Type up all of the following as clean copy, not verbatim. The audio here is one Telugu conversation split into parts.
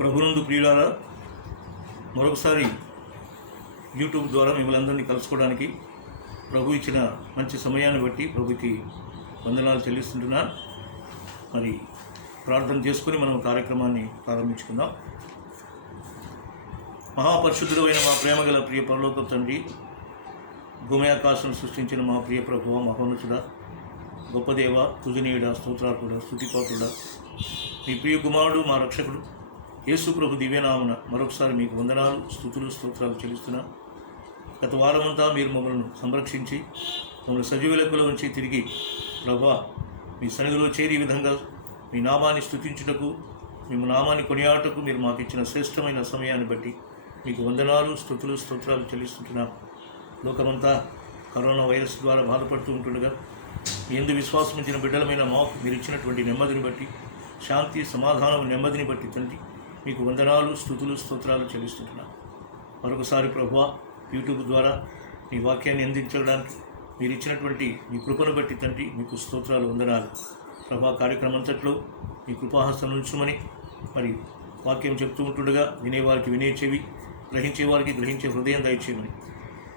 ప్రభునందు ప్రియులారా, మరొకసారి యూట్యూబ్ ద్వారా మిమ్మల్ని అందరినీ కలుసుకోవడానికి ప్రభు ఇచ్చిన మంచి సమయాన్ని బట్టి ప్రభుకి వందనాలు చెల్లిస్తుంటున్నా. మరి ప్రార్థన చేసుకుని మనం కార్యక్రమాన్ని ప్రారంభించుకుందాం. మహాపరిశుద్ధుడు అయిన మా ప్రేమగల ప్రియ పరలోక తండ్రి, భూమి ఆకాశం సృష్టించిన మా ప్రియ ప్రభువ, మహోన్నతుడ, గొప్ప దేవ, పూజనీయుడ, స్తోత్రార్పుడ, స్తుతిపాత్రుడ, మీ ప్రియ కుమారుడు, మా రక్షకుడు యేసు ప్రభు దివ్యనామన మరొకసారి మీకు వందనాలు, స్తుతులు, స్తోత్రాలు చెల్లిస్తున్నా. గత వారమంతా మీరు మమ్మల్ని సంరక్షించి మమ్మల్ని సజీవ లెక్కలో ఉంచి తిరిగి ప్రభా మీ సన్నిధిలో చేరి విధంగా మీ నామాన్ని స్తుతించుటకు, మేము నామాన్ని కొనియాటకు మీరు మాకు ఇచ్చిన శ్రేష్టమైన సమయాన్ని బట్టి మీకు వందనాలు, స్తుతులు, స్తోత్రాలు చెల్లిస్తుంటున్నా. లోకమంతా కరోనా వైరస్ ద్వారా బాధపడుతూ ఉంటుండగా మీ యందు విశ్వాసం ఉంచిన బిడ్డలమైన మాకు మీరు ఇచ్చినటువంటి నెమ్మదిని బట్టి, శాంతి, సమాధానం, నెమ్మదిని బట్టి తండ్రి మీకు వందనాలు, స్తుతులు, స్తోత్రాలు చెల్లిస్తుంటున్నా. మరొకసారి ప్రభువా, యూట్యూబ్ ద్వారా మీ వాక్యాన్ని అందించడానికి మీరు ఇచ్చినటువంటి మీ కృపను బట్టి తండ్రి మీకు స్తోత్రాలు, వందనాలు. ప్రభా, కార్యక్రమంతట్లో మీ కృపాహస్తం ఉంచుమని, మరి వాక్యం చెప్తూ ఉంటుండగా వినేవారికి వినే చెవి, గ్రహించే వారికి గ్రహించే హృదయం దయచేయమని,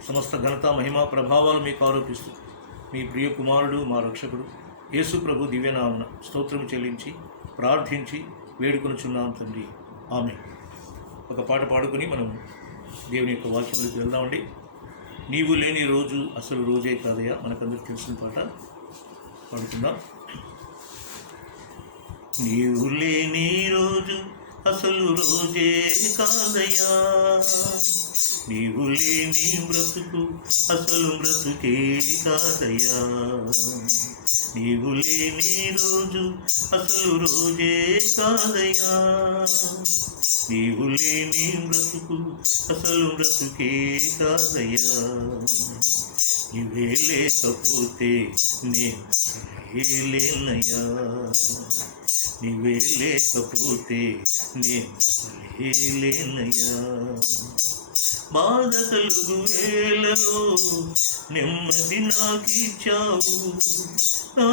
సమస్త ఘనత, మహిమ, ప్రభావాలు మీకు ఆరోపిస్తూ మీ ప్రియ కుమారుడు, మా రక్షకుడు యేసు ప్రభు దివ్యనామన స్తోత్రం చెల్లించి ప్రార్థించి వేడుకొనుచున్నాం తండ్రి, ఆమె. ఒక పాట పాడుకొని మనం దేవుని యొక్క వాక్యంలోకి వెళ్దామండి. నీవు లేని రోజు అసలు రోజే కాదయ్యా, మనకందరికి తెలిసిన పాట పాడుకుందాం. నీవు లేని రోజు అసలు రోజే కాదయ్యా, నీవు లేని బ్రతుకు అసలు బ్రతుకే కాదయ్యా, నీవు లేని రోజు అసలు రోజే కాదయ్యా, నీవు లేని బ్రతుకు అసలు బ్రతుకే కాదయ్యా, నీవే లేకపోతే నేను లేనయ్యా, నీవే లేకపోతే నేను లేనయ్యా, బాధ కలుగు వేళలో నెమ్మది నాకిచ్చావు, నా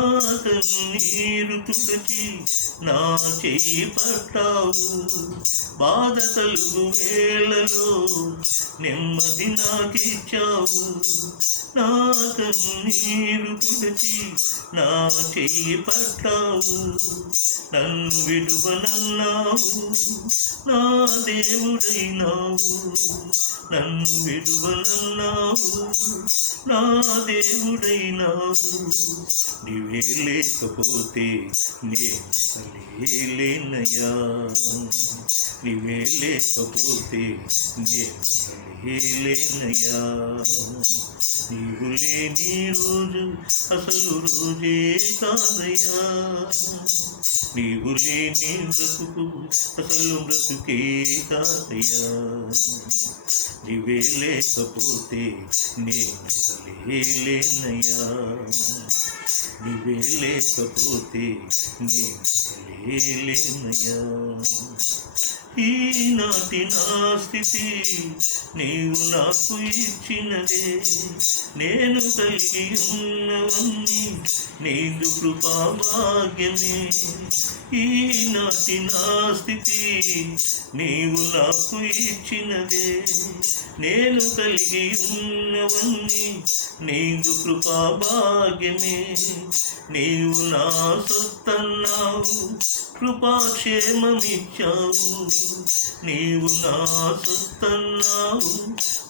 కన్నీరు తుడిచి నా చెయ్యి పట్టావు, బాధ కలుగు వేళలో నెమ్మది నాకిచ్చావు, నా కన్నీరు తుడిచి నా చెయ్యి పట్టావు, నన్ను విడువనన్నావు, నా దేవుడైనావు, నన్ను విడువనన్నావు, నా దేవుడైనావు, నీవే లేకపోతే నేను లేనయ్యా, నీవే లేకపోతే నేను లేనయ్యా, నీవు లేని రోజు అసలు రోజే కాదయ్యా, నీవు లేని బ్రతుకు అసలు బ్రతుకే కాదయ్యా, నీవే లేకపోతే నేను లేనయ్యా, నీవే లేకపోతే నేను లేనయ్యా, ఈనాటి నా స్థితి నీవు నాకు ఇచ్చినదే, నేను కలిగి ఉన్నవన్నీ నీదు కృపా భాగ్యమే, ఈనాటి నా స్థితి నీవు నాకు ఇచ్చినదే, నేను కలిగి ఉన్నవన్నీ నీదు కృపా భాగ్యమే, నీవు నా సొత్తన్నావు, కృపాక్షేమమిచ్చావు, నీవు నా సొత్తన్నావు,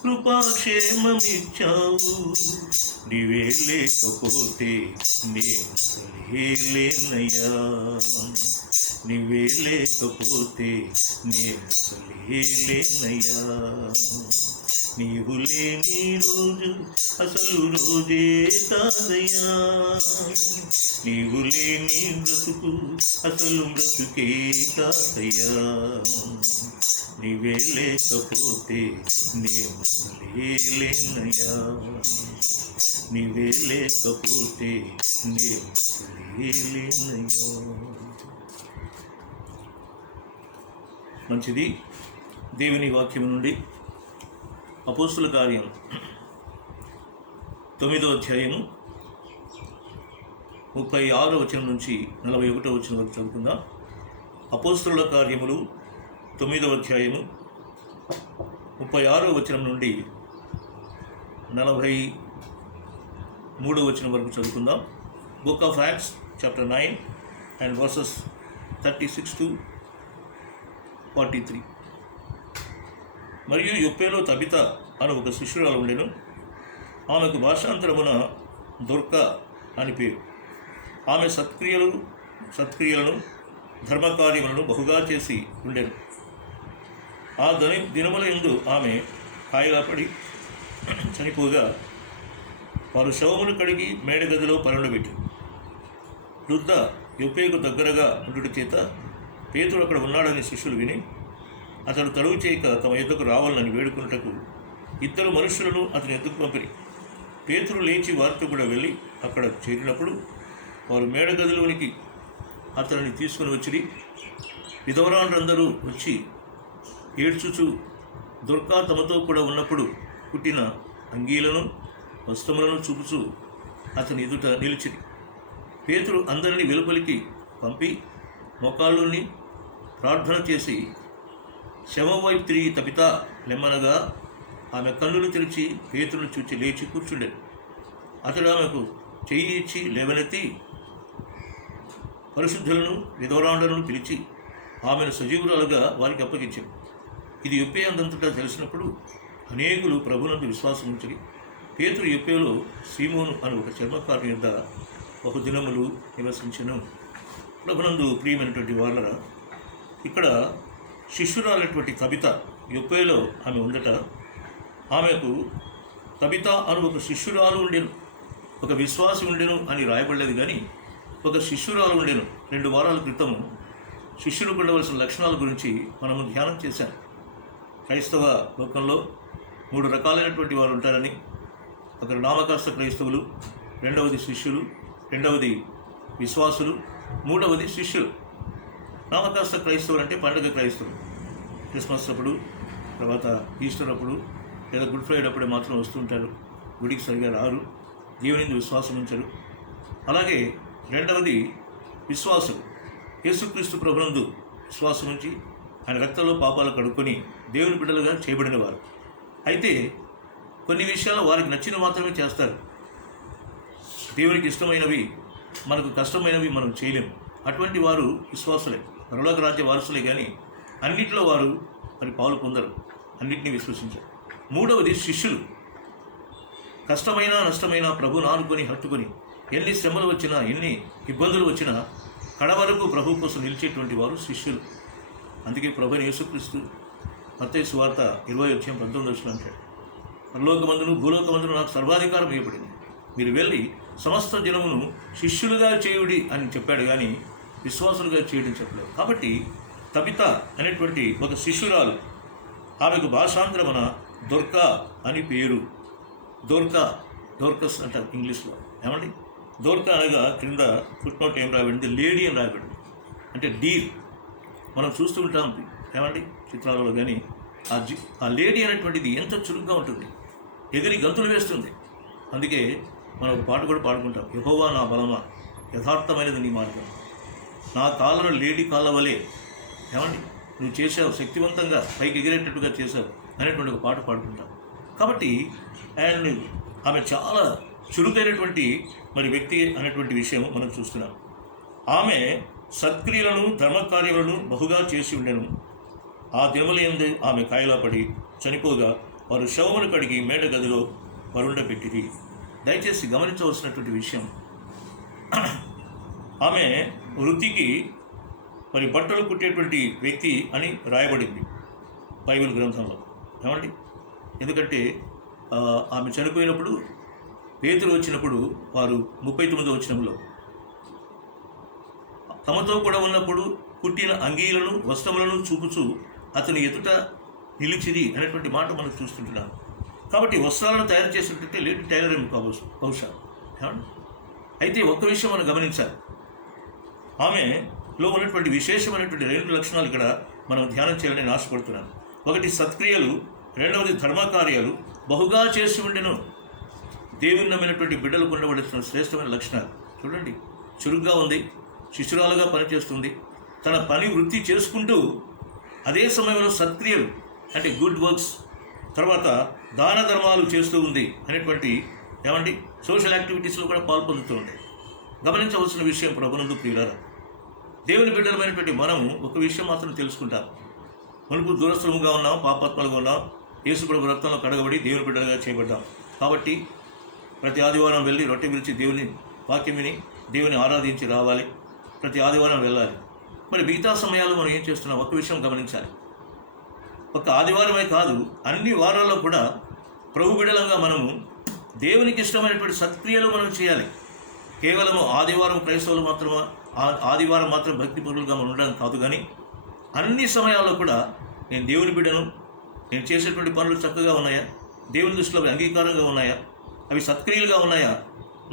కృపాక్షేమమిచ్చావు, నీవే లేకపోతే నేను లేనయ్యా, నీవే లేకపోతే నేను లేనయ్యా, నీవు లేని రోజు అసలు రోజే కాదయ్యా, నీవు లేని బ్రతుకు అసలు బ్రతుకే కాదయ్యా, నీవే లేకపోతే నేను లేనయ్యా, నీవే లేకపోతే నేను లేనయ్యా. మంచిది. దేవుని వాక్యం నుండి అపోస్తుల కార్యం 9వ అధ్యాయము 36వ వచనం నుంచి 41వ వచనం వరకు చదువుకుందాం. అపోస్తుల కార్యములు 9వ అధ్యాయము 36వ వచనం నుండి 43వ వచనం వరకు చదువుకుందాం. Book of acts chapter 9 and versus 36 to 43. మరియు యొప్పేలో తబిత అను ఒక శిష్యురాలు ఉండెను. ఆమెకు భాషాంతరమున దొర్క అని పేరు. ఆమె సత్క్రియలను ధర్మకార్యములను బహుగా చేసి ఉండెను. ఆ దినముల యందు ఆమె కాయలాపడి చనిపోగా వారు శవమును కడిగి మేడగదిలో పరుండబెట్టారు. లుద్ద యొప్పేకు దగ్గరగా ఉండుట చేత పేతురు అక్కడ ఉన్నాడని శిష్యులు విని అతడు తడువు చేయక తమ ఎద్దుకు రావాలని వేడుకున్నటకు 2 మనుషులను అతని ఎద్దుకు పంపిరి. పేతురు లేచి వారితో కూడా వెళ్ళి అక్కడ చేరినప్పుడు వారు మేడగదిలోనికి అతనిని తీసుకుని వచ్చిరి. విధవరాండ్రందరూ వచ్చి ఏడ్చుచు దొర్కా తమతో కూడా ఉన్నప్పుడు పుట్టిన అంగీలను వస్త్రములను చూపుచు అతని ఎదుట నిలిచిరి. పేతురు అందరినీ వెలుపలికి పంపి మోకాళ్ళుని ప్రార్థన చేసి శవం వైపు తిరిగి తబిత లెమ్మనగా ఆమె కన్నులు తెరిచి పేతురును చూచి లేచి కూర్చుండెను. అతడు ఆమెకు చెయ్యి ఇచ్చి లేవనెత్తి పరిశుద్ధులను విధవరాండలను పిలిచి ఆమెను సజీవురాలుగా వారికి అప్పగించాడు. ఇది యొప్పే అందంతటా తెలిసినప్పుడు అనేకులు ప్రభునందు విశ్వాసం ఉంచి పేతురు యొప్పేలో సీమోను అను ఒక చర్మకారుని యొద్ద 1 దినములు నివసించెను. ప్రభునందు ప్రియమైనటువంటి వాళ్ళరా, ఇక్కడ శిష్యురాలైనటువంటి తబిత యొప్పేలో ఆమె ఉందట. ఆమెకు తబిత అను ఒక శిష్యురాలు ఉండెను, ఒక విశ్వాసి ఉండెను అని రాయబడలేదు. కానీ ఒక శిష్యురాలు ఉండెను. 2 వారాల క్రితము శిష్యులకు ఉండవలసిన లక్షణాల గురించి మనము ధ్యానం చేశాం. క్రైస్తవ లోకంలో 3 రకాలైనటువంటి వారు ఉంటారని. ఒకరు నామకాస్త క్రైస్తవులు, రెండవది శిష్యులు, రెండవది విశ్వాసులు, మూడవది శిష్యులు. నామకాస్త క్రైస్తవులు అంటే పండుగ క్రైస్తవులు. క్రిస్మస్ అప్పుడు, తర్వాత ఈస్టర్ అప్పుడు లేదా గుడ్ ఫ్రైడే అప్పుడే మాత్రం వస్తుంటారు. గుడికి సరిగా రారు, దేవుని విశ్వాసం ఉంచరు. అలాగే రెండవది విశ్వాసులు, యేసుక్రీస్తు ప్రభునందు విశ్వాసం ఉంచి ఆయన రక్తంలో పాపాలు కడుక్కొని దేవుని బిడ్డలుగా చేయబడినవారు. అయితే కొన్ని విషయాలు వారికి నచ్చిన మాత్రమే చేస్తారు. దేవునికి ఇష్టమైనవి, మనకు కష్టమైనవి మనం చేయలేము. అటువంటి వారు విశ్వాసులే, పరలోక రాజ్య వారసులే. కానీ అన్నింటిలో వారు మరి పాలు పొందరు, అన్నింటినీ విశ్వసించారు. మూడవది శిష్యులు. కష్టమైనా నష్టమైనా ప్రభువును ఆనుకొని హత్తుకొని ఎన్ని శ్రమలు వచ్చినా ఎన్ని ఇబ్బందులు వచ్చినా కడవరకు ప్రభు కోసం నిలిచేటువంటి వారు శిష్యులు. అందుకే ప్రభువైన యేసుక్రీస్తు మత్తయి సువార్త 20:19 అంటాడు, పరలోకమందును భూలోకమందును నాకు సర్వాధికారం ఇవ్వబడింది, మీరు వెళ్ళి సమస్త జనమును శిష్యులుగా చేయుడి అని చెప్పాడు. కానీ విశ్వాసులుగా చేయడం చెప్పలేదు. కాబట్టి తబిత అనేటువంటి ఒక శిష్యురాలు, ఆమెకు భాషాంతరమున దొర్కా అని పేరు. డోర్కస్ అంటారు ఇంగ్లీష్లో. ఏమండి, దొర్కా అనగా క్రింద ఫుట్నోట్ ఏం రాయబడింది, లేడీ అని రాయబడింది. అంటే డీర్ మనం చూస్తూ ఉంటాం ఏమండి చిత్రాలలో. కానీ ఆ లేడీ అనేటువంటిది ఎంత చురుగ్గా ఉంటుంది, ఎగిరి గంతులు వేస్తుంది. అందుకే మనం ఒక పాట కూడా పాడుకుంటాం, యెహోవా నా బలమా యథార్థమైనది నీ మార్గం, నా కాళ్ళను లేడీ కాళ్ళ వలె. ఏమండి, నువ్వు చేసావు, శక్తివంతంగా పైకి ఎగిరేటట్టుగా చేశావు అనేటువంటి ఒక పాట పాడుకుంటాం. కాబట్టి అండ్ ఆమె చాలా చురుకైనటువంటి మరి వ్యక్తి అనేటువంటి విషయం మనం చూస్తున్నాం. ఆమె సత్క్రియలను ధర్మకార్యములను బహుగా చేసి ఉండెను. ఆ దినములందు ఆమె కాయలాపడి చనిపోగా వారు శవమును కడిగి మేడగదిలో పరుండబెట్టిరి. దయచేసి గమనించవలసినటువంటి విషయం, ఆమె వృత్తికి మరి బట్టలు కుట్టేటువంటి వ్యక్తి అని రాయబడింది బైబిల్ గ్రంథంలో. ఏమండి, ఎందుకంటే ఆమె చనిపోయినప్పుడు పేతురు వచ్చినప్పుడు వారు 39వ వచనంలో తమతో కూడా ఉన్నప్పుడు కుట్టిన అంగీలను వస్త్రములను చూపుచు అతని ఎదుట నిలిచిరి అనేటువంటి మాట మనం చూస్తుంటున్నాం. కాబట్టి వస్త్రాలను తయారు చేసినట్టే లేడీ టైలర్ ఏమి కావచ్చు బహుశా. అయితే ఒక్క విషయం మనం గమనించాలి, ఆమెలో ఉన్నటువంటి విశేషమైనటువంటి 2 లక్షణాలు ఇక్కడ మనం ధ్యానం చేయాలని ఆశపడుతున్నాను. ఒకటి సత్క్రియలు, రెండవది ధర్మకార్యాలు బహుగా చేసి ఉండెను. దేవుని నమ్మినటువంటి బిడ్డలకు ఉండవలసిన శ్రేష్టమైన లక్షణాలు చూడండి. చురుగ్గా ఉంది, శిశురాలుగా పనిచేస్తుంది, తన పని వృత్తి చేసుకుంటూ అదే సమయంలో సత్క్రియలు అంటే గుడ్ వర్క్స్, తర్వాత దాన ధర్మాలు చేస్తూ ఉంది అనేటువంటి ఏమండి సోషల్ యాక్టివిటీస్లో కూడా పాల్పొందుతూ ఉంది. గమనించవలసిన విషయం ప్రభునందు ప్రియులారా, దేవుని బిడ్డలమైనటువంటి మనము ఒక విషయం మాత్రం తెలుసుకుంటాం. మనకు దూరస్థులుగా ఉన్నాం, పాపాత్మలుగా ఉన్నాం, యేసు ప్రభు రక్తంలో కడగబడి దేవుని బిడ్డలుగా చేయబడ్డాం. కాబట్టి ప్రతి ఆదివారం వెళ్ళి రొట్టె విరిచి దేవుని వాక్యం విని దేవుని ఆరాధించి రావాలి. ప్రతి ఆదివారం వెళ్ళాలి. మరి మిగతా సమయాల్లో మనం ఏం చేస్తున్నాం? ఒక విషయం గమనించాలి. ఒక ఆదివారమే కాదు, అన్ని వారాల్లో కూడా ప్రభు బిడ్డలంగా మనము దేవునికి ఇష్టమైనటువంటి సత్క్రియలు మనం చేయాలి. కేవలము ఆదివారం క్రైస్తవులు మాత్రమే, ఆదివారం మాత్రం భక్తి పరులుగా మనం ఉండడం కాదు, కానీ అన్ని సమయాల్లో కూడా నేను దేవుని బిడ్డను, నేను చేసేటువంటి పనులు చక్కగా ఉన్నాయా, దేవుని దృష్టిలో అంగీకారంగా ఉన్నాయా, అవి సత్క్రియలుగా ఉన్నాయా,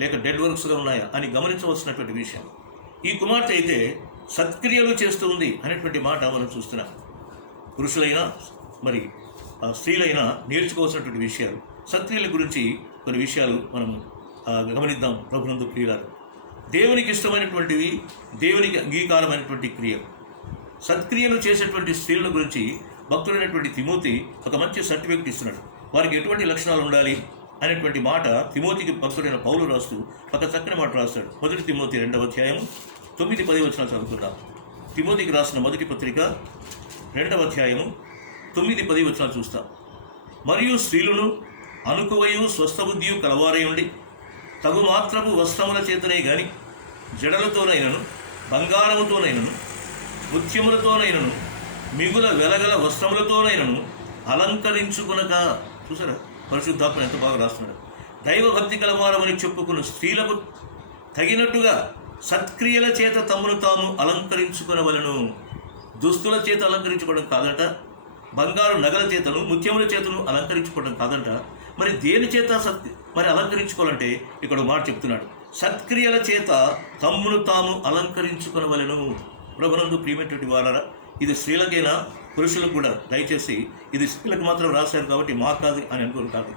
లేక డెడ్ వర్క్స్గా ఉన్నాయా అని గమనించవలసినటువంటి విషయం. ఈ కుమార్తె అయితే సత్క్రియలు చేస్తూ ఉంది అనేటువంటి మాట మనం చూస్తున్నాం. పురుషులైనా మరి స్త్రీలైనా నేర్చుకోవాల్సినటువంటి విషయాలు, సత్క్రియల గురించి కొన్ని విషయాలు మనం గమనిద్దాం. ప్రభునందు ప్రియులారు, దేవునికి ఇష్టమైనటువంటివి, దేవునికి అంగీకారమైనటువంటి క్రియలు, సత్క్రియలు చేసేటువంటి స్త్రీల గురించి భక్తుడైనటువంటి తిమోతి ఒక మంచి సర్టిఫికెట్ ఇస్తున్నాడు. వారికి ఎటువంటి లక్షణాలు ఉండాలి అనేటువంటి మాట తిమోతికి భక్తుడైన పౌలు రాస్తూ ఒక చక్కని మాట రాస్తాడు. 1 తిమోతి 2వ అధ్యాయం 9-10 వచనాలు చదువుకుందాం. తిమోతికి రాసిన మొదటి పత్రిక 2వ అధ్యాయము 9-10 వచనాలు చూస్తాం. మరియు స్త్రీలను అనుకువయు స్వస్థబుద్ధియు కలవారై ఉండి తగు మాత్రపు వస్త్రముల చేతనే గాని జడలతోనైనను బంగారముతోనైనను ముత్యములతోనైనను మిగుల వెలగల వస్త్రములతోనైనను అలంకరించుకునక. చూసారా పరిశుద్ధాత్మ ఎంత బాగా రాస్తున్నాడు. దైవభక్తి కలవారమని చెప్పుకున్న స్త్రీలకు తగినట్టుగా సత్క్రియల చేత తమను తాము అలంకరించుకునవలను. దుస్తుల చేత అలంకరించుకోవడం కాదంట, బంగారు నగల చేతను ముత్యముల చేతను అలంకరించుకోవడం కాదంట. మరి దేని చేత మరి అలంకరించుకోవాలంటే ఇక్కడ మాట చెప్తున్నాడు, సత్క్రియల చేత తమ్మును తాము అలంకరించుకునవలను. ప్రభునందు ప్రియమైనటువంటి వారారా, ఇది స్త్రీలకైనా పురుషులకు కూడా, దయచేసి ఇది స్త్రీలకు మాత్రం రాశారు కాబట్టి మా కాదు అని అనుకోరు కాదు.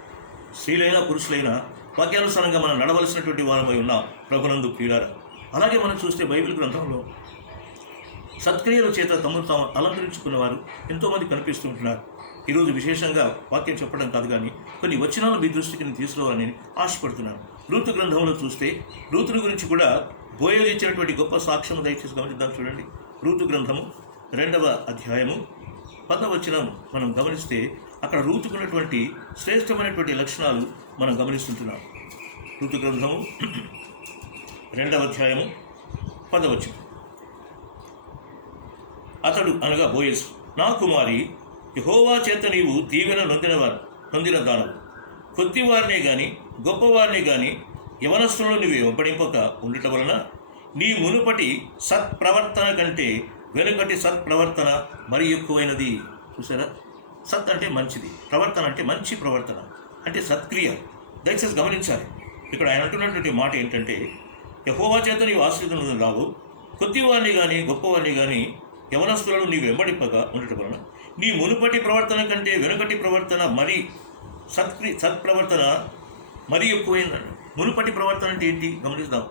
స్త్రీలైనా పురుషులైనా వాక్యానుసారంగా మనం నడవలసినటువంటి వారమై ఉన్నాం. ప్రభునందు ప్రియులారా, అలాగే మనం చూస్తే బైబిల్ గ్రంథంలో సత్క్రియల చేత తమను తాము అలంకరించుకున్నవారు ఎంతోమంది కనిపిస్తూ ఉంటున్నారు. ఈరోజు విశేషంగా వాక్యం చెప్పడం కాదు, కానీ కొన్ని వచనాలు మీ దృష్టికి నేను తీసుకురావాలని ఆశపడుతున్నాను. రూతు గ్రంథంలో చూస్తే రూతుని గురించి కూడా బోయజు ఇచ్చినటువంటి గొప్ప సాక్ష్యము దయచేసి గమనిద్దాం. చూడండి, రూతు గ్రంథము 2వ అధ్యాయము 10వ వచనం మనం గమనిస్తే అక్కడ రూతుకున్నటువంటి శ్రేష్టమైనటువంటి లక్షణాలు మనం గమనిస్తుంటున్నాం. రూతు గ్రంథము 2వ అధ్యాయము 10వ వచనం. అతడు అనగా బోయజు, నా కుమారి, యెహోవా చేత నీవు దీవెన నొందిన దానవు. కొద్దివారినే గాని గొప్పవారినే గాని యవనస్తులను నీవు వెంబడింపక ఉండటం వలన నీ మునుపటి సత్ప్రవర్తన కంటే వెనుకటి సత్ప్రవర్తన మరి ఎక్కువైనది. చూసారా, సత్ అంటే మంచిది, ప్రవర్తన అంటే మంచి ప్రవర్తన, అంటే సత్క్రియ. దయచేసి గమనించాలి. ఇక్కడ ఆయన అంటున్నటువంటి మాట ఏంటంటే, యెహోవా చేత నీవు ఆశ్రయించడం రావు, కొద్దివారిని కానీ గొప్పవారిని కానీ యవనస్తులను నీవు వెంబడింపగా ఉండటం వలన నీ మునుపటి ప్రవర్తన కంటే వెనుకటి ప్రవర్తన మరి సత్ప్రవర్తన మరీ ఎక్కువైందండి. మునుపటి ప్రవర్తన అంటే ఏంటి గమనిద్దాం.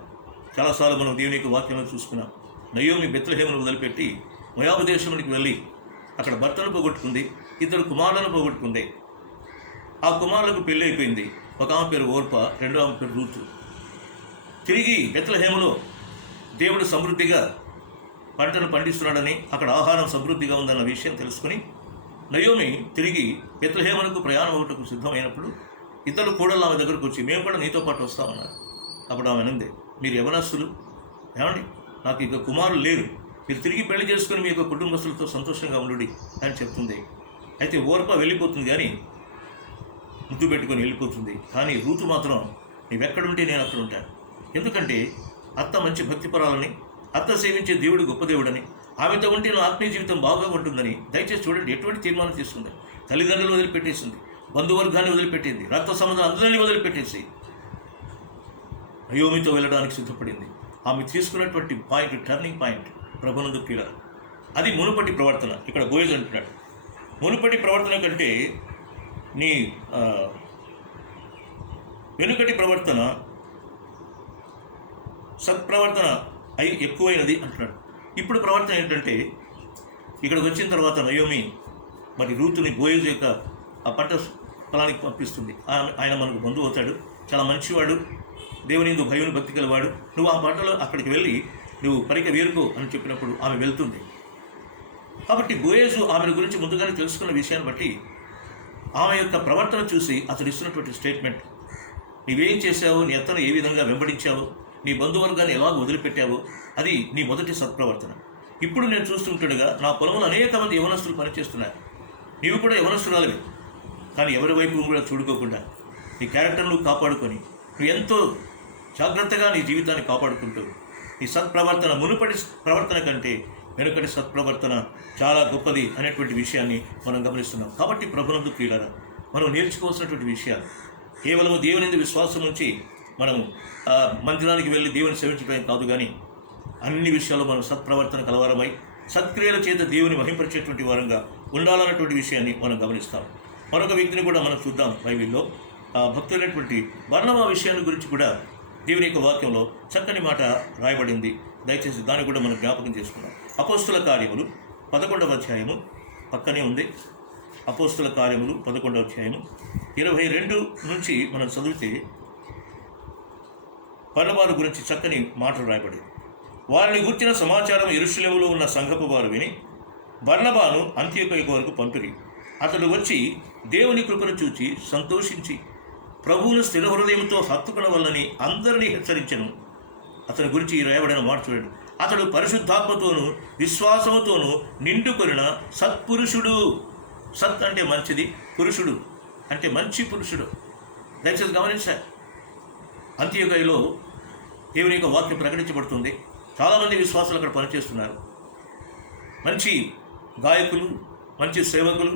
చాలాసార్లు మనం దేవుని యొక్క వాక్యంలో చూసుకున్నాం. నయోమి బెత్లెహేమును వదిలిపెట్టి మోయాబు దేశంలోకి వెళ్ళి అక్కడ భర్తను పోగొట్టుకుంది, 2 కుమారులను పోగొట్టుకుంది. ఆ కుమారులకు పెళ్ళి అయిపోయింది. ఒక ఆమె పేరు ఓర్ప, రెండో ఆమె పేరు రూతు. తిరిగి బెత్లెహేములో దేవుడు సమృద్ధిగా పంటను పండిస్తున్నాడని, అక్కడ ఆహారం సమృద్ధిగా ఉందన్న విషయం తెలుసుకుని నయోమి తిరిగి బెత్లెహేమునకు ప్రయాణం అవటకు సిద్ధమైనప్పుడు 2 కోడళ్ళు ఆమె దగ్గరకు వచ్చి, మేము కూడా నీతో పాటు వస్తామన్నారు. అప్పుడు ఆమె అనింది, మీరు యవనస్తులు, ఏమండి, నాకు ఇక కుమారులు లేరు, మీరు తిరిగి పెళ్లి చేసుకుని మీ యొక్క కుటుంబస్తులతో సంతోషంగా ఉండు అని చెప్తుంది. అయితే ఓర్ప వెళ్ళిపోతుంది, కానీ ముద్దు పెట్టుకొని వెళ్ళిపోతుంది. కానీ రూతు మాత్రం నీవెక్కడుంటే నేను అక్కడ ఉంటాను. ఎందుకంటే అత్త మంచి భక్తిపరాలని, అత్త సేవించే దేవుడు గొప్ప దేవుడని, ఆమెతో ఉంటే నా ఆత్మీయ జీవితం బాగా ఉంటుందని. దయచేసి చూడండి, ఎటువంటి తీర్మానం తీసుకుంది. తల్లిదండ్రులు వదిలిపెట్టేసింది, బంధువర్గాన్ని వదిలిపెట్టింది, రక్త సంబంధం అందరినీ వదిలిపెట్టేసి నయోమితో వెళ్ళడానికి సిద్ధపడింది. ఆమె తీసుకున్నటువంటి పాయింట్, టర్నింగ్ పాయింట్ ప్రభునందు కీడ, అది మునుపటి ప్రవర్తన. ఇక్కడ బోయజు అంటున్నాడు, మునుపటి ప్రవర్తన కంటే నీ వెనుకటి ప్రవర్తన సత్ప్రవర్తన ఎక్కువైనది అంటున్నాడు. ఇప్పుడు ప్రవర్తన ఏంటంటే ఇక్కడికి వచ్చిన తర్వాత నయోమి మరి రూతుని బోయజు యొక్క ఆ పంట పొలానికి పంపిస్తుంది. ఆయన మనకు బంధువు అవుతాడు, చాలా మంచివాడు, దేవుని యందు భయం భక్తి గలవాడు. నువ్వు ఆ పంటలో అక్కడికి వెళ్ళి నువ్వు పరిక వేరుకో అని చెప్పినప్పుడు ఆమె వెళ్తుంది. కాబట్టి బోయేజు ఆమెను గురించి ముందుగానే తెలుసుకున్న విషయాన్ని బట్టి ఆమె యొక్క ప్రవర్తన చూసి అతడు ఇస్తున్నటువంటి స్టేట్మెంట్, నీవేం చేశావో, నీ అత్తను ఏ విధంగా వెంబడించావో, నీ బంధువర్గాన్ని ఎలాగ వదిలిపెట్టావో అది నీ మొదటి సత్ప్రవర్తన. ఇప్పుడు నేను చూస్తుంటుండగా నా పొలంలో అనేక మంది యవనస్తులు పనిచేస్తున్నారు, నీవు కూడా యవనస్తురాలివి, కానీ ఎవరి వైపు కూడా చూడుకోకుండా నీ క్యారెక్టర్ను కాపాడుకొని నువ్వు ఎంతో జాగ్రత్తగా నీ జీవితాన్ని కాపాడుకుంటూ నీ సత్ప్రవర్తన మునుపటి ప్రవర్తన కంటే వెనుకటి సత్ప్రవర్తన చాలా గొప్పది అనేటువంటి విషయాన్ని మనం గమనిస్తున్నాం. కాబట్టి ప్రభునందు ప్రియులారా, మనం నేర్చుకోవాల్సినటువంటి విషయాలు కేవలం దేవుని యందు విశ్వాసం నుంచి మనం మందిరానికి వెళ్ళి దేవుని సేవించడం కాదు, కానీ అన్ని విషయాల్లో మనం సత్ప్రవర్తన కలవారమై సత్క్రియల చేత దేవుని మహింపరిచేటువంటి వారంగా ఉండాలన్నటువంటి విషయాన్ని మనం గమనిస్తాం. మరొక వ్యక్తిని కూడా మనం చూద్దాం. బైబిల్లో భక్తులైనటువంటి బర్నబా విషయాన్ని గురించి కూడా దేవుని యొక్క వాక్యంలో చక్కని మాట రాయబడింది. దయచేసి దాన్ని కూడా మనం జ్ఞాపకం చేసుకున్నాం. అపోస్తుల కార్యములు 11వ అధ్యాయము పక్కనే ఉంది. అపోస్తుల కార్యములు 11వ అధ్యాయము 22 నుంచి మనం చదివితే బర్నబాను గురించి చక్కని మాటలు రాయబడింది. వారిని గుర్చిన సమాచారం యెరూషలేములో ఉన్న సంఘపు వారు విని బర్నబాను అంత్యోకయ వరకు పంపిరి. అతడు వచ్చి దేవుని కృపను చూచి సంతోషించి ప్రభువును స్థిర హృదయంతో హత్తుకున వల్లని అందరినీ హెచ్చరించెను. అతని గురించి రాయబడిన మాట చూడండి. అతడు పరిశుద్ధాత్మతోనూ విశ్వాసముతోనూ నిండుకొనిన సత్పురుషుడు. సత్ అంటే మంచిది, పురుషుడు అంటే మంచి పురుషుడు. దయచేసి గమనించారు, అంత్యోకయలో దేవుని యొక్క వాక్యం ప్రకటించబడుతుంది. చాలామంది విశ్వాసులు అక్కడ పనిచేస్తున్నారు, మంచి గాయకులు, మంచి సేవకులు,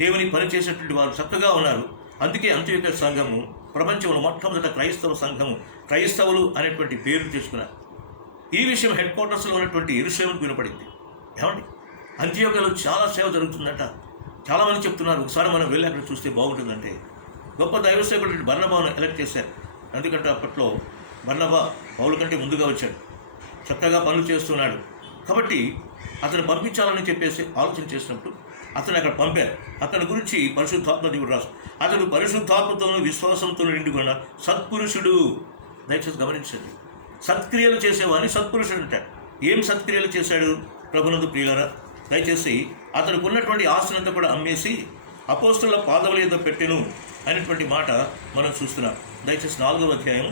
దేవుని పనిచేసేటువంటి వారు చక్కగా ఉన్నారు. అందుకే అంత్యోకయ సంఘము ప్రపంచంలో మొట్టమొదట క్రైస్తవ సంఘము, క్రైస్తవులు అనేటువంటి పేరు తీసుకున్నారు. ఈ విషయం హెడ్ క్వార్టర్స్లో ఉన్నటువంటి యెరూషలేముకు వినపడింది. ఏమండి, అంత్యోకయలో చాలా సేవ జరుగుతుందంట. చాలామంది చెప్తున్నారు, ఒకసారి మనం వెళ్ళి అక్కడ చూస్తే బాగుంటుందంటే. గొప్ప దైవసేవకుడు బర్నబాను ఎలక్ట్ చేశారు. ఎందుకంటే అప్పట్లో బర్నబా పౌలు కంటే ముందుగా వచ్చాడు, చక్కగా పనులు చేస్తున్నాడు. కాబట్టి అతను పంపించాలని చెప్పేసి ఆలోచన చేసినప్పుడు అతను అక్కడ పంపారు. అతని గురించి పరిశుద్ధాత్మ దేవుడు రాసు, అతడు పరిశుద్ధాత్మతోనూ విశ్వాసంతో నిండుకున్న సత్పురుషుడు. దయచేసి గమనించండి, సత్క్రియలు చేసేవాడిని సత్పురుషుడు అంటాడు. ఏం సత్క్రియలు చేశాడు ప్రభునందు ప్రియులారా? దయచేసి అతనికి ఉన్నటువంటి ఆస్తులంతా కూడా అమ్మేసి అపోస్తుల పాదముల యందు పెట్టెను అనేటువంటి మాట మనం చూస్తున్నాం. దయచేసి 4వ అధ్యాయం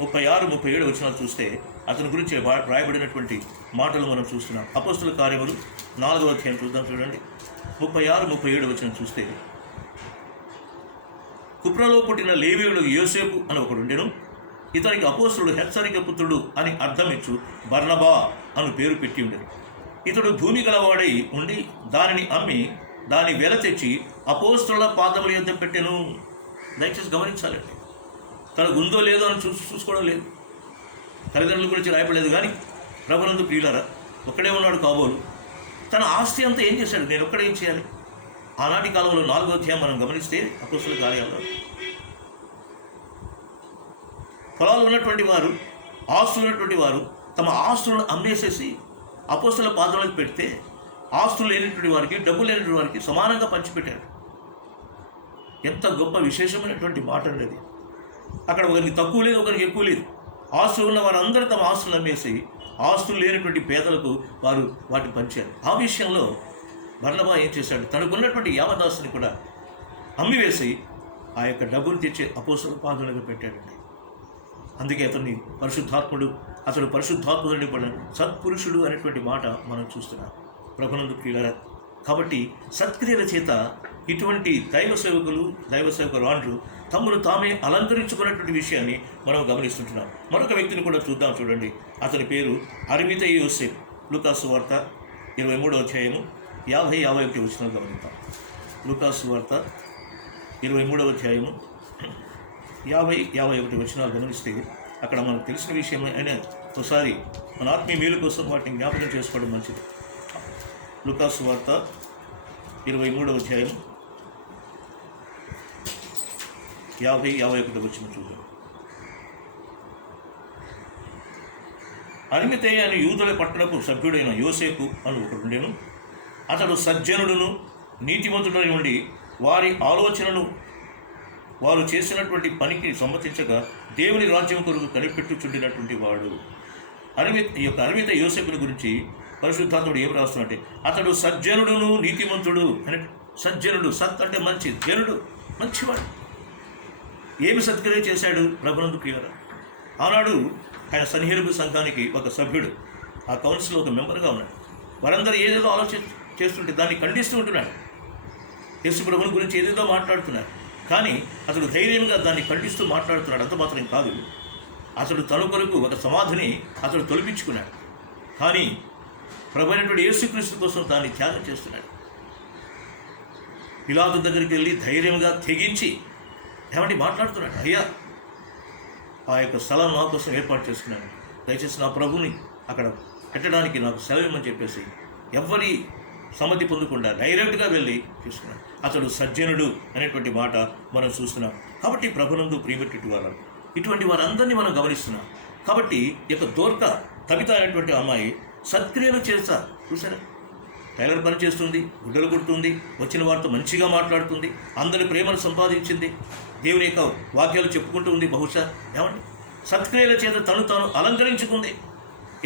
36-37 వచనాలు చూస్తే అతని గురించి రాయబడినటువంటి మాటలు మనం చూస్తున్నాం. అపోస్తుల కార్యములు 4వ అధ్యాయం చూద్దాం. చూడండి, 36-37 వచనం చూస్తే, కుప్రలో పుట్టిన లేవీయుడు యోసేపు అని ఒకడు ఉండెను. ఇతనికి అపోస్తులుడు హెచ్చరిక పుత్రుడు అని అర్థమిచ్చు బర్నబా అను పేరు పెట్టి ఉండెను. ఇతడు భూమి గలవాడై ఉండి దానిని అమ్మి దాని వెల తెచ్చి అపోస్తుల పాదముల యొద్ద పెట్టెను. దయచేసి గమనించాలండి, తనకు ఉందో లేదో అని చూసుకోవడం లేదు. తల్లిదండ్రుల గురించి రాయబడలేదు. కానీ ప్రభునందు ప్రియులారా, ఒక్కడే ఉన్నాడు కాబోలు. తన ఆస్తి అంతా ఏం చేశాడు? నేను ఒక్కడేం చేయాలి? ఆనాటి కాలంలో 4వ అధ్యాయం మనం గమనిస్తే అపోస్తుల కార్యాల్లో పొలాలు ఉన్నటువంటి వారు, ఆస్తులు ఉన్నటువంటి వారు తమ ఆస్తులను అమ్మేసేసి అపోస్తుల పాదములకు పెడితే ఆస్తులు లేనటువంటి వారికి, డబ్బు లేనటువంటి వారికి సమానంగా పంచిపెట్టారు. ఎంత గొప్ప విశేషమైనటువంటి మాట అనేది. అక్కడ ఒకరికి తక్కువ లేదు, ఒకరికి ఎక్కువ లేదు. ఆస్తులు ఉన్న వారందరూ తమ ఆస్తులు అమ్మేసి ఆస్తులు లేనటువంటి పేదలకు వారు వాటిని పంచారు. ఆ విషయంలో బర్నబా ఏం చేశాడు? తనకున్నటువంటి యావదాస్తుని కూడా అమ్మివేసి ఆ యొక్క డబ్బులు తెచ్చి అపోస్తుల పాదములకు పెట్టాడండి. అందుకే అతన్ని అతడు పరిశుద్ధాత్ముడు నింపడిన సత్పురుషుడు అనేటువంటి మాట మనం చూస్తున్నాం ప్రభునందు ప్రియులారా. కాబట్టి సత్క్రియల చేత ఇటువంటి దైవ సేవకులు తమ్మును తామే అలంకరించుకున్నటువంటి విషయాన్ని మనం గమనిస్తుంటున్నాం. మరొక వ్యక్తిని కూడా చూద్దాం. చూడండి, అతని పేరు అరిమితయి యోసేపు. లూకాసు వార్త 23వ అధ్యాయము 50-51 వచనాలు గమనిద్దాం. లూకాసు వార్త 23వ అధ్యాయము 50-51 వచనాలు గమనిస్తే అక్కడ మనకు తెలిసిన విషయం అయినా ఒకసారి మన ఆత్మీయ మేలు కోసం వాటిని జ్ఞాపకం చేసుకోవడం మంచిది. లూకాసు వార్త 23వ అధ్యాయం 50-51 వచనం చూద్దాం. అరిమతయి అని యూదుల పట్టణపు సభ్యుడైన యోసేపు అని ఒకడు ఉండెను. అతడు సజ్జనుడును నీతిమంతుడై ఉండి వారి ఆలోచనను వారు చేసినటువంటి పనికి సమ్మతించగా దేవుని రాజ్యం కొరకు కనిపెట్టుచుండినటువంటి వాడు. అరిమిత యోసేపుని గురించి పరిశుద్ధాత్ముడు ఏం రాస్తున్నట్టే, అతడు సజ్జనుడును నీతిమంతుడు అని. సజ్జనుడు, సత్ అంటే మంచి, జనుడు మంచివాడు. ఏమి సత్క్రియ చేశాడు ప్రభునందు ప్రియులారా? ఆనాడు ఆయన సన్హెరీబు సంఘానికి ఒక సభ్యుడు, ఆ కౌన్సిల్లో ఒక మెంబర్గా ఉన్నాడు. వారందరూ ఏదేదో ఆలోచన చేస్తుంటే దాన్ని ఖండిస్తూ ఉంటున్నాడు. యేసు ప్రభుని గురించి ఏదేదో మాట్లాడుతున్నాడు. కానీ అతడు ధైర్యంగా దాన్ని ఖండిస్తూ మాట్లాడుతున్నాడు. అంత మాత్రం కాదు, అతడు తన కొరకు ఒక సమాధిని అతడు తొలిపించుకున్నాడు. కానీ ప్రభు అయినటువంటి యేసుక్రీస్తు కోసం దాన్ని త్యాగం చేస్తున్నాడు. పిలాతు దగ్గరికి వెళ్ళి ధైర్యంగా తెగించి ఏమంటే మాట్లాడుతున్నాడు, అయ్యా ఆ యొక్క స్థలం నా కోసం ఏర్పాటు చేసుకున్నాను, దయచేసి నా ప్రభుని అక్కడ పెట్టడానికి నాకు సెలవిమ్మని చెప్పేసి ఎవరి సమ్మతి పొందకుండా డైరెక్ట్గా వెళ్ళి తీసుకున్నాడు. అతడు సజ్జనుడు అనేటువంటి మాట మనం చూస్తున్నాం. కాబట్టి ప్రభునందు ప్రియపెట్టి వారు ఇటువంటి వారందరినీ మనం గమనిస్తున్నాం. కాబట్టి ఈ యొక్క దోర్క కవిత అనేటువంటి అమ్మాయి సత్క్రియలు చేస్తా చూసారా, టైలర్ పని చేస్తుంది, గుడ్డలు కుడుతుంది, వచ్చిన వారితో మంచిగా మాట్లాడుతుంది, అందరి ప్రేమను సంపాదించింది, దేవుని యొక్క వాక్యాలు చెప్పుకుంటూ ఉంది. బహుశా ఏమండి సత్క్రియల చేత తను తాను అలంకరించుకుంది.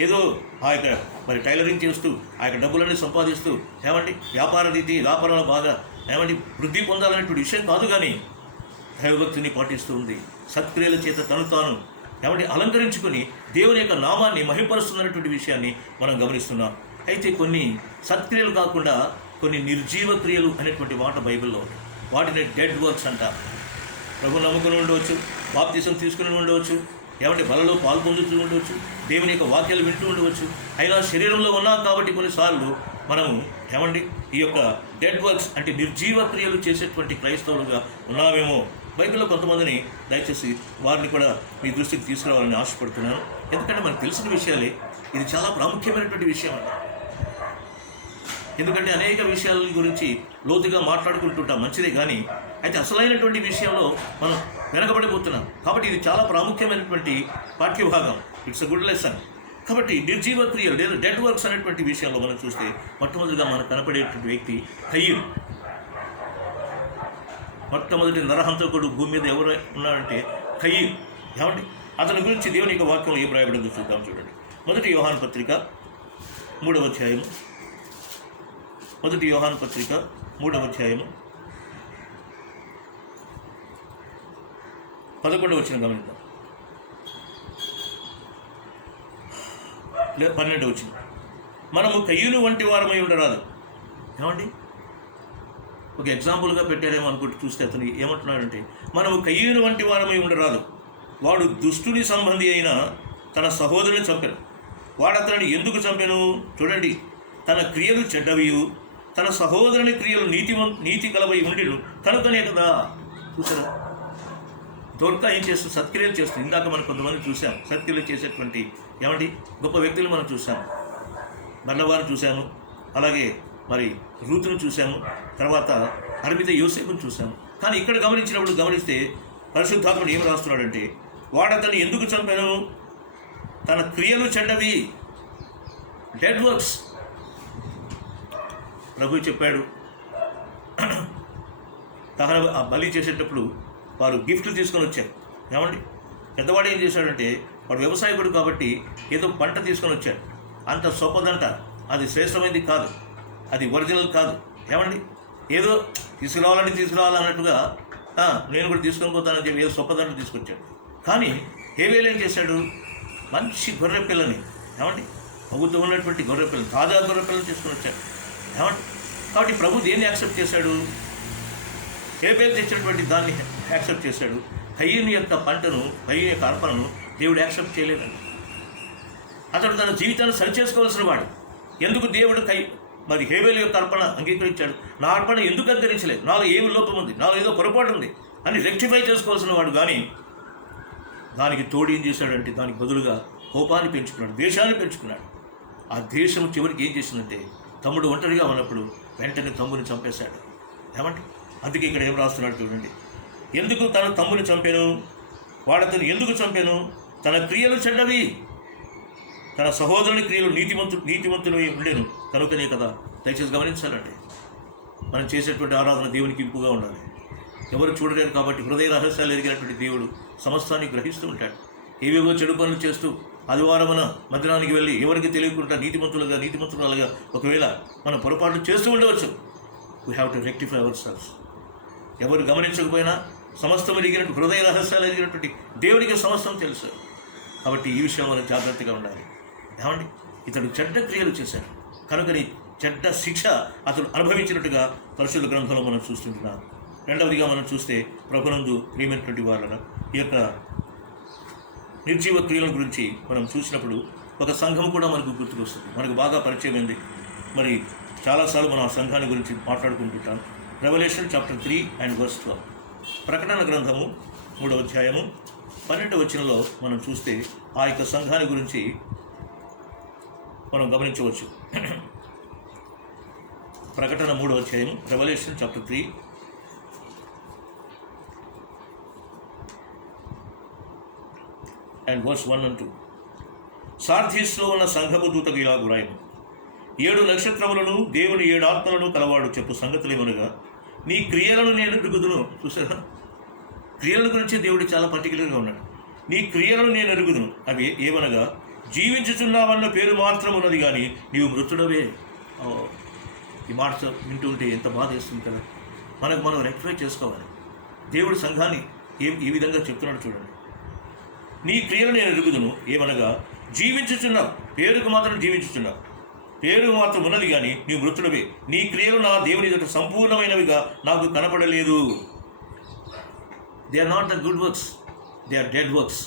ఏదో ఆ యొక్క మరి టైలరింగ్ చేస్తూ ఆ యొక్క డబ్బులన్నీ సంపాదిస్తూ ఏమండి వ్యాపారంలో బాగా ఏమండి వృద్ధి పొందాలనేటువంటి విషయం కాదు, కానీ దైవభక్తిని పాటిస్తూ ఉంది. సత్క్రియల చేత తను తాను ఏమంటే అలంకరించుకొని దేవుని యొక్క నామాన్ని మహిమపరుస్తున్నటువంటి విషయాన్ని మనం గమనిస్తున్నాం. అయితే కొన్ని సత్క్రియలు కాకుండా కొన్ని నిర్జీవ క్రియలు అనేటువంటి మాట బైబిల్లో ఉంది. వాటిని డెడ్ వర్క్స్ అంటారు. ప్రభు నమ్ముకుని ఉండవచ్చు, బాప్తిసం తీసుకుని ఉండవచ్చు, ఏమంటే బలలో పాల్పొందుతూ ఉండవచ్చు, దేవుని యొక్క వాక్యాలు వింటూ ఉండవచ్చు. అయినా శరీరంలో ఉన్నాం కాబట్టి కొన్నిసార్లు మనము ఏమండి ఈ యొక్క డెడ్ వర్క్స్ అంటే నిర్జీవ క్రియలు చేసేటువంటి క్రైస్తవులుగా ఉన్నామేమో. బైబిల్లో కొంతమందిని దయచేసి వారిని కూడా మీ దృష్టికి తీసుకురావాలని ఆశపడుతున్నాను. ఎందుకంటే మనకు తెలిసిన విషయాలే, ఇది చాలా ప్రాముఖ్యమైనటువంటి విషయం అండి. ఎందుకంటే అనేక విషయాల గురించి లోతుగా మాట్లాడుకుంటుంటాం, మంచిదే, కానీ అయితే అసలైనటువంటి విషయంలో మనం వెనకబడిపోతున్నాం. కాబట్టి ఇది చాలా ప్రాముఖ్యమైనటువంటి పాఠ్యభాగం. It's a good lesson. కాబట్టి నిర్జీవ క్రియలు లేదా డెడ్ వర్క్స్ అనేటువంటి విషయంలో మనం చూస్తే మొట్టమొదటిగా మనకు కనపడేటువంటి వ్యక్తి కయ్యూను. మొట్టమొదటి నరహంతకుడు భూమి మీద ఎవరు ఉన్నారంటే కయ్యూను. ఏమండి అతని గురించి దేవుని యొక్క వాక్యం ఏం రాయబడిందో చూద్దాం. చూడండి, మొదటి యోహాను పత్రిక 3వ అధ్యాయము. మొదటి యోహాను పత్రిక 3వ అధ్యాయము 11వ వచనం గమనిద్దాం. 12వ వచనం, మనము కయ్యూను వంటి వారమై ఉండరాదు. ఏమండి ఒక ఎగ్జాంపుల్గా పెట్టారేమో అనుకుంటూ చూస్తే అతను ఏమంటున్నాడంటే, మనము కయ్యూను వంటి వారమై ఉండరాదు. వాడు దుష్టుని సంబంధి అయిన తన సహోదరుని చంపెను. వాడు అతనిని ఎందుకు చంపెను? చూడండి, తన క్రియలు చెడ్డవియు తన సహోదరుని క్రియలు నీతి కలవై ఉండిను కనుకనే కదా. చూసారా, దొరక ఏం చేస్తుంది? సత్క్రియలు చేస్తుంది. ఇందాక మనం కొంతమంది చూసాం సత్క్రియలు చేసేటువంటి ఏమండి గొప్ప వ్యక్తులు మనం చూసాము. బర్నబాను చూసాము, అలాగే మరి రూతును చూసాము, తర్వాత అరిమిత యోసేపును చూసాము. కానీ ఇక్కడ గమనిస్తే పరిశుద్ధాత్ముడు ఏం రాస్తున్నాడంటే, వాడతన్ని ఎందుకు చంపాను? తన క్రియలు చెడ్డవి, డెడ్ వర్క్స్. ప్రభు చెప్పాడు, దహన బలి చేసేటప్పుడు వారు గిఫ్ట్లు తీసుకొని వచ్చారు. ఏమండి పెద్దవాడు ఏం చేశాడంటే, వాడు వ్యవసాయకుడు కాబట్టి ఏదో పంట తీసుకొని వచ్చాడు. అంత సొప్పదంట, అది శ్రేష్టమైనది కాదు, అది ఒరిజినల్ కాదు. ఏమండి ఏదో తీసుకురావాలన్నట్టుగా నేను కూడా తీసుకొని పోతానని చెప్పి ఏదో సొప్పదంట తీసుకొచ్చాడు. కానీ హేబేలు ఏం చేశాడు? మంచి గొర్రె పిల్లని, ఏమండి ప్రభుత్వం ఉన్నటువంటి గొర్రె పిల్లని, తాజా గొర్రె పిల్లని తీసుకొని వచ్చాడు. ఏమండి కాబట్టి ప్రభు దేన్ని యాక్సెప్ట్ చేశాడు? హేబేలు తెచ్చినటువంటి దాన్ని యాక్సెప్ట్ చేశాడు. కయ్యూను యొక్క పంటను, కయ్యూను యొక్క అర్పణను దేవుడు యాక్సెప్ట్ చేయలేదండి. అతడు తన జీవితాన్ని సరిచేసుకోవాల్సిన వాడు. ఎందుకు దేవుడు మరి హేబేలు యొక్క అర్పణ అంగీకరించాడు? నా అర్పణ ఎందుకు అంగీకరించలేదు? నాలో ఏమి లోపం ఉంది, నాలో ఏదో పొరపాటు ఉంది అని రెక్టిఫై చేసుకోవాల్సిన వాడు. కానీ దానికి తోడు ఏం చేశాడంటే, దానికి బదులుగా కోపాన్ని పెంచుకున్నాడు, ద్వేషాన్ని పెంచుకున్నాడు. ఆ ద్వేషం చివరికి ఏం చేసిందంటే, తమ్ముడు ఒంటరిగా ఉన్నప్పుడు వెంటనే తమ్ముని చంపేశాడు. ఏమంటే అందుకే ఇక్కడ ఏం రాస్తున్నాడు చూడండి, ఎందుకు తన తమ్ముని చంపాను? వాడతను ఎందుకు చంపాను? తన క్రియలు చెడ్డవి, తన సహోదరుని క్రియలు నీతిమంతులు ఉండేను కనుకనే కదా దయచేసి గమనించాలండి. మనం చేసేటువంటి ఆరాధన దేవునికి ఇంపుగా ఉండాలి. ఎవరు చూడలేరు కాబట్టి హృదయ రహస్యాలు ఎరిగినటువంటి దేవుడు సమస్తాన్ని గ్రహిస్తూ ఉంటాడు. ఏవేవో చెడు పనులు చేస్తూ ఆదివారమున మందిరానికి వెళ్ళి ఎవరికి తెలియకుండా నీతిమంతులుగా ఒకవేళ మనం పొరపాట్లు చేస్తూ ఉండవచ్చు. We have to rectify our selfs. ఎవరు గమనించకపోయినా సమస్తం ఎరిగినట్టు హృదయ రహస్యాలు ఎరిగినటువంటి దేవునికి సమస్తం తెలుసు. కాబట్టి ఈ విషయం మనం జాగ్రత్తగా ఉండాలి. ఏమండి, ఇతడు చెడ్డ క్రియలు చేశాడు కనుకని చెడ్డ శిక్ష అతడు అనుభవించినట్టుగా పరిశుద్ధ గ్రంథంలో మనం చూస్తుంటున్నాం. రెండవదిగా మనం చూస్తే ప్రభునందు ప్రియమైనటువంటి వాళ్ళ ఈ యొక్క నిర్జీవ క్రియల గురించి మనం చూసినప్పుడు ఒక సంఘం కూడా మనకు గుర్తుకొస్తుంది. మనకు బాగా పరిచయమైంది. మరి చాలాసార్లు మనం ఆ సంఘాన్ని గురించి మాట్లాడుకుంటుంటాం. Revelation chapter 3 and verse 12. ప్రకటన గ్రంథము 3వ అధ్యాయము 12వ వచనంలో మనం చూస్తే ఆ యొక్క సంఘాన్ని గురించి మనం గమనించవచ్చు. ప్రకటన 3వ అధ్యాయం, revolution chapter 3 and verse 1 and 2. సార్దీస్లో ఉన్న సంఘపు దూతకు ఇలాగు రాయము. 7 నక్షత్రములను దేవుని 7 ఆత్మలను కలవాడు చెప్పు సంగతులేమనగా, నీ క్రియలను నేను ఎరుగుదును. చూసారా, క్రియల గురించి దేవుడు చాలా పర్టికులర్గా ఉన్నాడు. నీ క్రియలను నేను ఎరుగుదును, అవి ఏమనగా జీవించుచున్నావన్న పేరు మాత్రం ఉన్నది కానీ నీవు మృతుడవే. ఈ మాట వింటుంటే ఎంత బాధ వేస్తుంది కదా. మనం రెక్టిఫై చేసుకోవాలి. దేవుడు సంఘాన్ని ఈ విధంగా చెప్తున్నాడు చూడండి. నీ క్రియలు నేను ఎరుగుదును, ఏమనగా జీవించుచున్నావు, పేరుకు మాత్రం జీవించుచున్నావు, పేరు మాత్రం ఉన్నది కానీ నీవు మృతుడవే. నీ క్రియలు నా దేవుని ఎదుట సంపూర్ణమైనవిగా నాకు కనపడలేదు. They are not the good works, they are dead works.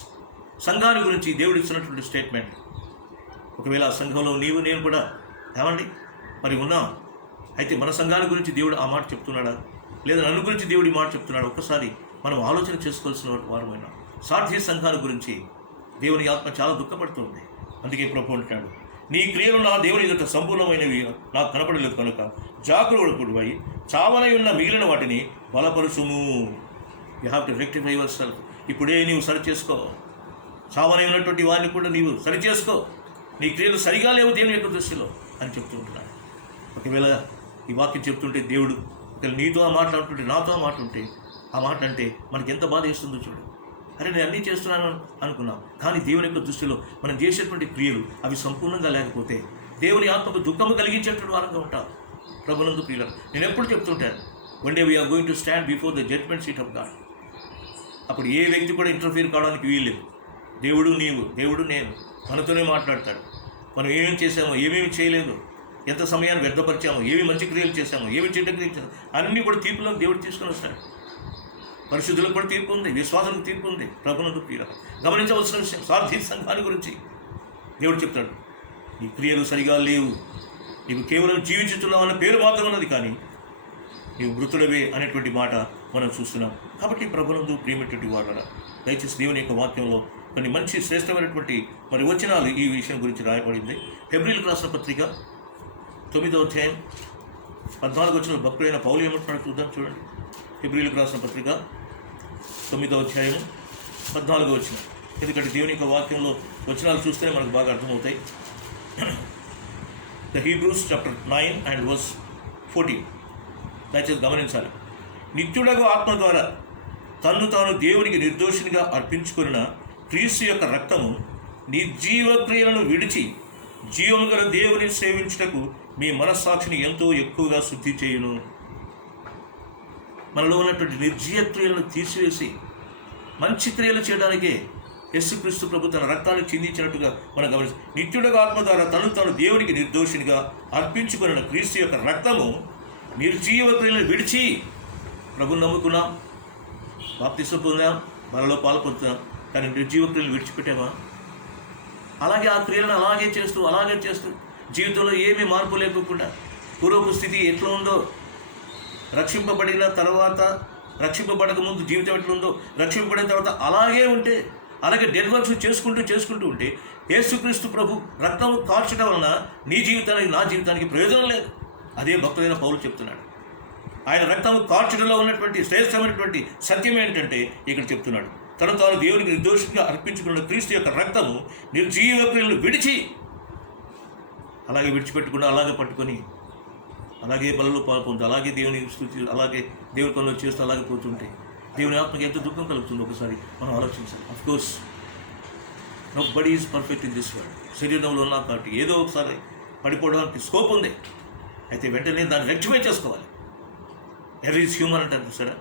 సంఘాన్ని గురించి దేవుడు ఇచ్చినటువంటి స్టేట్మెంట్. ఒకవేళ ఆ సంఘంలో నీవు నేను కూడా ఏమండి మరి ఉన్నాం. అయితే మన సంఘాన్ని గురించి దేవుడు ఆ మాట చెప్తున్నాడా, లేదా నన్ను గురించి దేవుడు ఈ మాట చెప్తున్నాడు? ఒక్కసారి మనం ఆలోచన చేసుకోవాల్సిన వారమైనా. సార్థి సంఘాల గురించి దేవుని ఆత్మ చాలా దుఃఖపడుతుంది. అందుకే ప్రభు అంటాడు, నీ క్రియలు నా దేవుని ఎదుట సంపూర్ణమైనవి నాకు కనపడలేదు కనుక జాగ్రత్తపై చావనై ఉన్న మిగిలిన వాటిని బలపరుచుము. You have to rectify your self. ఇప్పుడే నీవు సరి చేసుకో. చావనై ఉన్నటువంటి వారిని కూడా నీవు సరి చేసుకో. నీ క్రియలు సరిగా లేవు దేవుని యొక్క దృష్టిలో అని చెప్తూ ఉంటున్నాను. ఒకవేళ ఈ వాక్యం చెప్తుంటే దేవుడు ఒకవేళ నీతో ఆ మాట అంటుంటే, నాతో ఆ మాట ఉంటే, ఆ మాట అంటే మనకి ఎంత బాధ వేస్తుందో చూడు. అరే నేను అన్నీ చేస్తున్నాను అనుకున్నాం, కానీ దేవుని యొక్క దృష్టిలో మనం చేసేటువంటి క్రియలు అవి సంపూర్ణంగా లేకపోతే దేవుని ఆత్మకు దుఃఖము కలిగించేటువంటి వారంగా ఉంటాం. ప్రభునందు ప్రియులు, నేను ఎప్పుడు చెప్తుంటాను, one day we are going to stand before the judgement seat of God. అప్పుడు ఏ వ్యక్తి కూడా ఇంటర్ఫీర్ కావడానికి వీల్లేదు. దేవుడు నీవు, దేవుడు నేను మనతోనే మాట్లాడతాడు. మనం ఏమేమి చేసామో, ఏమేమి చేయలేదు, ఎంత సమయాన్ని వ్యర్థపరిచామో, ఏమి మంచి క్రియలు చేశామో, ఏమి చెడ్డ క్రియలు చేసామో అన్నీ కూడా తీర్పులో దేవుడు తీసుకొని వస్తాడు. పరిశుద్ధులకు కూడా తీర్పు ఉంది, విశ్వాసాలకు తీర్పు ఉంది. ప్రభునందు ప్రియులు, గమనించవలసిన విషయం సార్థి సంఘాన్ని గురించి దేవుడు చెప్తాడు, నీ క్రియలు సరిగా లేవు, నీవు కేవలం జీవించుతున్నావు అన్న పేరు మాత్రం ఉన్నది కానీ నీవు మృతుడవే అనేటువంటి మాట మనం చూస్తున్నాం. కాబట్టి ప్రభునందు ప్రియమైనటువంటి వాళ్ళ దయచేసి దేవుని యొక్క వాక్యంలో కొన్ని మంచి శ్రేష్టమైనటువంటి మరి వచనాలు ఈ విషయం గురించి రాయబడింది. హెబ్రీయులకు రాసిన పత్రిక 9వ అధ్యాయం 14వ వచనం భక్తుడైన పౌలు ఏమంటున్నాడు చూద్దాం. చూడండి, హెబ్రీయులకు రాసిన పత్రిక 9వ అధ్యాయం 14వ వచనం. ఎందుకంటే దేవుని యొక్క వాక్యంలో వచనాలు చూస్తేనే మనకు బాగా అర్థమవుతాయి. The Hebrews chapter 9 and verse 14. దయచేసి గమనించాలి. నిత్యుడగు ఆత్మ ద్వారా తన్ను తాను దేవునికి నిర్దోషినిగా అర్పించుకున్న క్రీస్తు యొక్క రక్తము నిర్జీవ క్రియలను విడిచి జీవము గల దేవుని సేవించుటకు మీ మనస్సాక్షిని ఎంతో ఎక్కువగా శుద్ధి చేయును. మనలో ఉన్నటువంటి నిర్జీవ క్రియలను తీసివేసి మంచి క్రియలు చేయడానికే యేసుక్రీస్తు ప్రభు తన రక్తాన్ని చిందించినట్టుగా మనం గమనిస్తాం. నిత్యుడగా ఆత్మ ద్వారా తను తాను దేవునికి నిర్దోషినిగా అర్పించుకున్న క్రీస్తు యొక్క రక్తము నిర్జీవ క్రియలను విడిచి ప్రభుని నమ్ముకున్నాం, బాప్తిసం పొందాం, మనలో పాల్పొందుతున్నాం, కానీ నిర్జీవ క్రియలు విడిచిపెట్టామా? అలాగే ఆ క్రియలను అలాగే చేస్తూ జీవితంలో ఏమీ మార్పు లేకుండా పూర్వపు స్థితి ఎట్లా ఉందో, రక్షింపబడిన తర్వాత, రక్షింపబడక ముందు జీవితం ఎట్లా ఉందో, రక్షింపబడిన తర్వాత అలాగే డెడ్ వర్క్స్ చేసుకుంటూ ఉంటే యేసుక్రీస్తు ప్రభు రక్తం కార్చడం వలన నీ జీవితానికి నా జీవితానికి ప్రయోజనం లేదు. అదే భక్తుడైన పౌలు చెప్తున్నాడు. ఆయన రక్తము కార్చడంలో ఉన్నటువంటి శ్రేష్టమైనటువంటి సత్యం ఏంటంటే ఇక్కడ చెప్తున్నాడు, తను తాను దేవునికి నిర్దోషంగా అర్పించుకున్న క్రీస్తు యొక్క రక్తము నిర్జీవ క్రియలను విడిచి అలాగే విడిచిపెట్టకుండా అలాగే పట్టుకొని అలాగే బలలో పాల్పొంది, అలాగే దేవుని స్తుతి, అలాగే దేవుని పనులు చేస్తూ అలాగే పోతుంటే దేవుని ఆత్మకి ఎంత దుఃఖం కలుగుతుందో ఒకసారి మనం ఆలోచించాలి. Of course nobody is perfect in this world. శరీరంలో ఉన్నా కాబట్టి ఏదో ఒకసారి పడిపోవడానికి స్కోప్ ఉంది. అయితే వెంటనే దాన్ని రెక్టిఫై చేసుకోవాలి. ఎవరీ ఈజ్ హ్యూమన్ అంటారు సరే,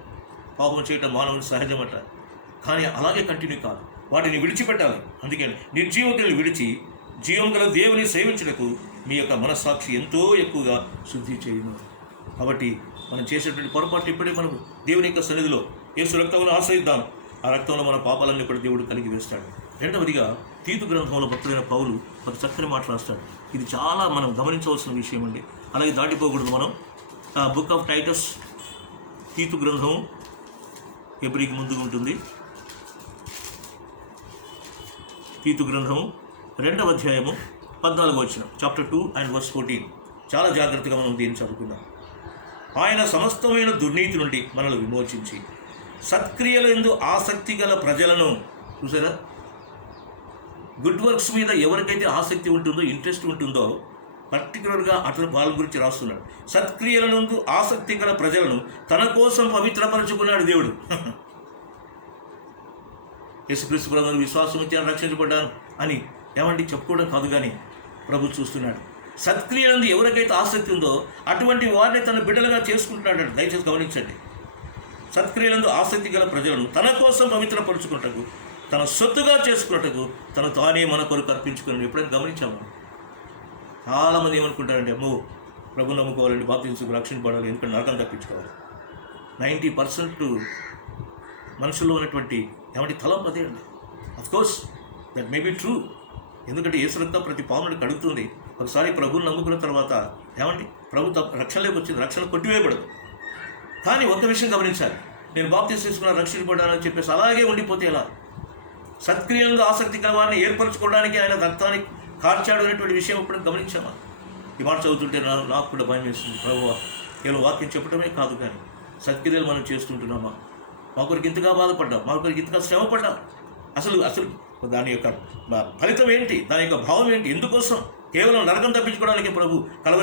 పాపం చేయటం మానవుని సహజం అంటారు. కానీ అలాగే కంటిన్యూ కాదు, వాటిని విడిచిపెట్టాలి. అందుకని నిర్జీవకులను విడిచి జీవం గల దేవుని సేవించుటకు మీ యొక్క మనస్సాక్షి ఎంతో ఎక్కువగా శుద్ధి చేయను. కాబట్టి మనం చేసేటువంటి పొరపాటు ఇప్పుడే మనం దేవుని యొక్క సన్నిధిలో యేసు రక్తంలో ఆశ్రయిద్దాం. ఆ రక్తంలో మన పాపాలన్నీ కూడా దేవుడు కలిగి వేస్తాడు. రెండవదిగా తీతు గ్రంథంలో భక్తుడైన పౌలు ఒక చక్కని మాట రాస్తాడు. ఇది చాలా మనం గమనించవలసిన విషయం అండి. అలాగే దాటిపోకూడదు మనం. బుక్ ఆఫ్ టైటస్, తీతు గ్రంథం ఎబ్రికి ముందుగా ఉంటుంది. తీతు గ్రంథం 2వ అధ్యాయము 14వ వచనం, చాప్టర్ 2 and verse 14. చాలా జాగ్రత్తగా మనం దీన్ని చదువుకుందాం. ఆయన సమస్తమైన దుర్నీతి నుండి మనల్ని విమోచించి సత్క్రియలందు ఆసక్తి గల ప్రజలను, చూసారా, గుడ్ వర్క్స్ మీద ఎవరికైతే ఆసక్తి ఉంటుందో, ఇంట్రెస్ట్ ఉంటుందో, పర్టికులర్గా అతను వాళ్ళ గురించి రాస్తున్నాడు. సత్క్రియలందు ఆసక్తి గల ప్రజలను తన కోసం పవిత్రపరచుకున్నాడు దేవుడు. యేసుక్రీస్తు ప్రభువును విశ్వాసం ఇచ్చాను, రక్షించబడ్డాను అని ఏమండి చెప్పుకోవడం కాదు, కానీ ప్రభు చూస్తున్నాడు. సత్క్రియలందు ఎవరికైతే ఆసక్తి ఉందో అటువంటి వారిని తన బిడ్డలుగా చేసుకుంటున్నాడు. దయచేసి గమనించండి. సత్క్రియలందు ఆసక్తి గల ప్రజలను తన కోసం పవిత్రపరుచుకుంటకు, తన సొత్తుగా చేసుకున్నట్టుకు తను తానే మన కొరకు అర్పించుకున్నాడు. ఎప్పుడైనా గమనించాము? చాలామంది ఏమనుకుంటారంటే, అమ్మో ప్రభుని నమ్ముకోవాలండి, బాప్తిస్మం రక్షించబడాలి, ఎందుకంటే నరకం తప్పించుకోవాలి. 90% మనుషుల్లో ఉన్నటువంటి ఏమంటే తలంపు అదే అండి. Of course that may be true. ఎందుకంటే యేసు రక్తం ప్రతి పాముని కడుగుతుంది. ఒకసారి ప్రభుని నమ్ముకున్న తర్వాత ఏమండి ప్రభు రక్షణలోకి వచ్చింది, రక్షణ కొట్టివేయబడదు. కానీ ఒక్క విషయం గమనించాలి, నేను బాప్తిస్మం తీసుకున్న రక్షించబడ్డానని చెప్పేసి అలాగే ఉండిపోతే ఎలా? సత్క్రియలందు ఆసక్తి గల వారిని ఏర్పరచుకోవడానికి ఆయన రక్తాన్ని కార్చాడు అనేటువంటి విషయం ఇప్పుడు గమనించామా? ఈ మాట చదువుతుంటే నాకు కూడా భయం వేస్తుంది. ప్రభువా, కేవలం వాక్యం చెప్పడమే కాదు, కానీ సత్క్రియలు మనం చేస్తుంటున్నామా? మా కొరికి ఇంతగా బాధపడ్డాం, మా కొరికి ఇంతగా శ్రమపడ్డాం. అసలు దాని యొక్క ఫలితం ఏంటి? దాని యొక్క భావం ఏంటి? ఎందుకోసం? కేవలం నరకం తప్పించుకోవడానికి ప్రభు కలవరి